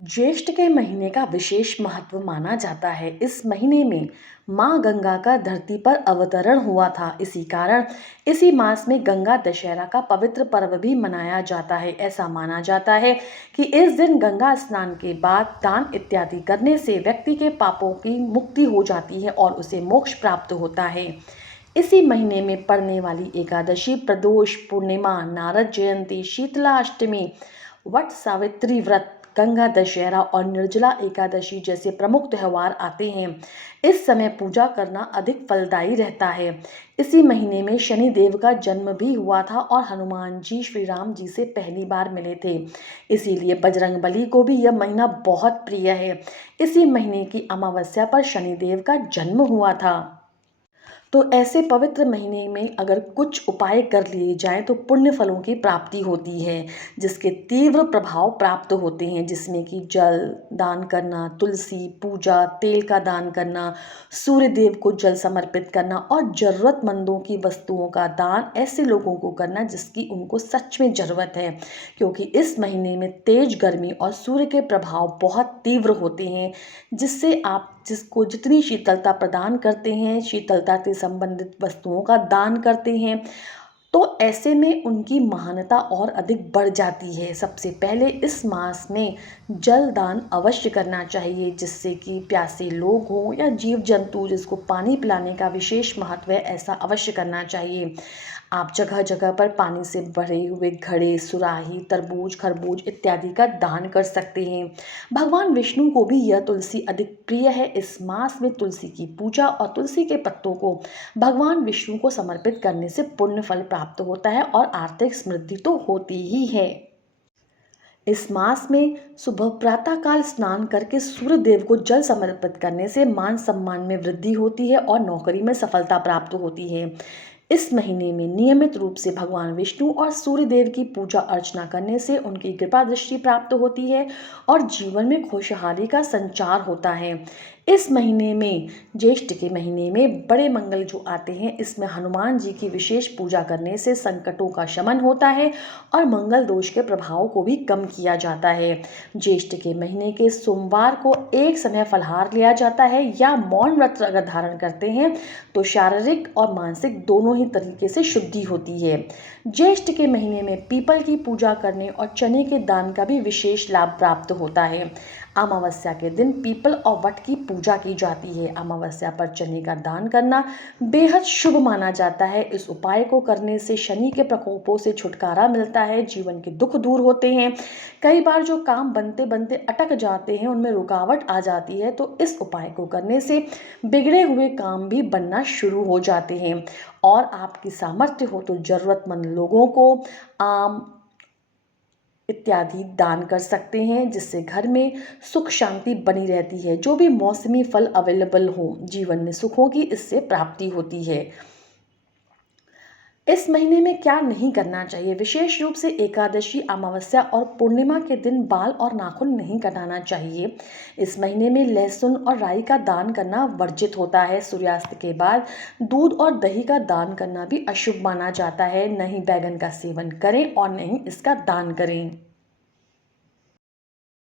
ज्येष्ठ के महीने का विशेष महत्व माना जाता है। इस महीने में माँ गंगा का धरती पर अवतरण हुआ था। इसी कारण इसी मास में गंगा दशहरा का पवित्र पर्व भी मनाया जाता है। ऐसा माना जाता है कि इस दिन गंगा स्नान के बाद दान इत्यादि करने से व्यक्ति के पापों की मुक्ति हो जाती है और उसे मोक्ष प्राप्त होता है। इसी महीने में पड़ने वाली एकादशी, प्रदोष, पूर्णिमा, नारद जयंती, शीतला अष्टमी, वट सावित्री व्रत, गंगा दशहरा और निर्जला एकादशी जैसे प्रमुख त्योहार आते हैं। इस समय पूजा करना अधिक फलदायी रहता है। इसी महीने में शनि देव का जन्म भी हुआ था और हनुमान जी श्री राम जी से पहली बार मिले थे। इसीलिए बजरंगबली को भी यह महीना बहुत प्रिय है। इसी महीने की अमावस्या पर शनि देव का जन्म हुआ था। तो ऐसे पवित्र महीने में अगर कुछ उपाय कर लिए जाएं तो पुण्य फलों की प्राप्ति होती है, जिसके तीव्र प्रभाव प्राप्त होते हैं, जिसमें कि जल दान करना, तुलसी पूजा, तेल का दान करना, सूर्य देव को जल समर्पित करना और ज़रूरतमंदों की वस्तुओं का दान ऐसे लोगों को करना जिसकी उनको सच में ज़रूरत है। क्योंकि इस महीने में तेज गर्मी और सूर्य के प्रभाव बहुत तीव्र होते हैं, जिससे आप जिसको जितनी शीतलता प्रदान करते हैं, शीतलता से संबंधित वस्तुओं का दान करते हैं, तो ऐसे में उनकी महानता और अधिक बढ़ जाती है। सबसे पहले इस मास में जल दान अवश्य करना चाहिए, जिससे कि प्यासे लोग हों या जीव जंतु जिसको पानी पिलाने का विशेष महत्व है, ऐसा अवश्य करना चाहिए। आप जगह जगह पर पानी से भरे हुए घड़े, सुराही, तरबूज, खरबूज इत्यादि का दान कर सकते हैं। भगवान विष्णु को भी यह तुलसी अधिक प्रिय है। इस मास में तुलसी की पूजा और तुलसी के पत्तों को भगवान विष्णु को समर्पित करने से पुण्य फल प्राप्त होता है और आर्थिक समृद्धि तो होती ही है। इस मास में सुबह प्रातःकाल स्नान करके सूर्य देव को जल समर्पित करने से मान सम्मान में वृद्धि होती है और नौकरी में सफलता प्राप्त होती है। इस महीने में नियमित रूप से भगवान विष्णु और सूर्य देव की पूजा अर्चना करने से उनकी कृपा दृष्टि प्राप्त होती है और जीवन में खुशहाली का संचार होता है। इस महीने में, ज्येष्ठ के महीने में बड़े मंगल जो आते हैं, इसमें हनुमान जी की विशेष पूजा करने से संकटों का शमन होता है और मंगल दोष के प्रभाव को भी कम किया जाता है। ज्येष्ठ के महीने के सोमवार को एक समय फलाहार लिया जाता है या मौन व्रत अगर धारण करते हैं तो शारीरिक और मानसिक दोनों ही तरीके से शुद्धि होती है। ज्येष्ठ के महीने में पीपल की पूजा करने और चने के दान का भी विशेष लाभ प्राप्त होता है। अमावस्या के दिन पीपल और वट की पूजा की जाती है। अमावस्या पर चने का दान करना बेहद शुभ माना जाता है। इस उपाय को करने से शनि के प्रकोपों से छुटकारा मिलता है, जीवन के दुख दूर होते हैं। कई बार जो काम बनते बनते अटक जाते हैं, उनमें रुकावट आ जाती है, तो इस उपाय को करने से बिगड़े हुए काम भी बनना शुरू हो जाते हैं। और आपकी सामर्थ्य हो तो ज़रूरतमंद लोगों को आम इत्यादि दान कर सकते हैं, जिससे घर में सुख शांति बनी रहती है। जो भी मौसमी फल अवेलेबल हो, जीवन में सुखों की इससे प्राप्ति होती है। इस महीने में क्या नहीं करना चाहिए? विशेष रूप से एकादशी, अमावस्या और पूर्णिमा के दिन बाल और नाखून नहीं कटाना चाहिए। इस महीने में लहसुन और राई का दान करना वर्जित होता है। सूर्यास्त के बाद दूध और दही का दान करना भी अशुभ माना जाता है। न ही बैगन का सेवन करें और न ही इसका दान करें।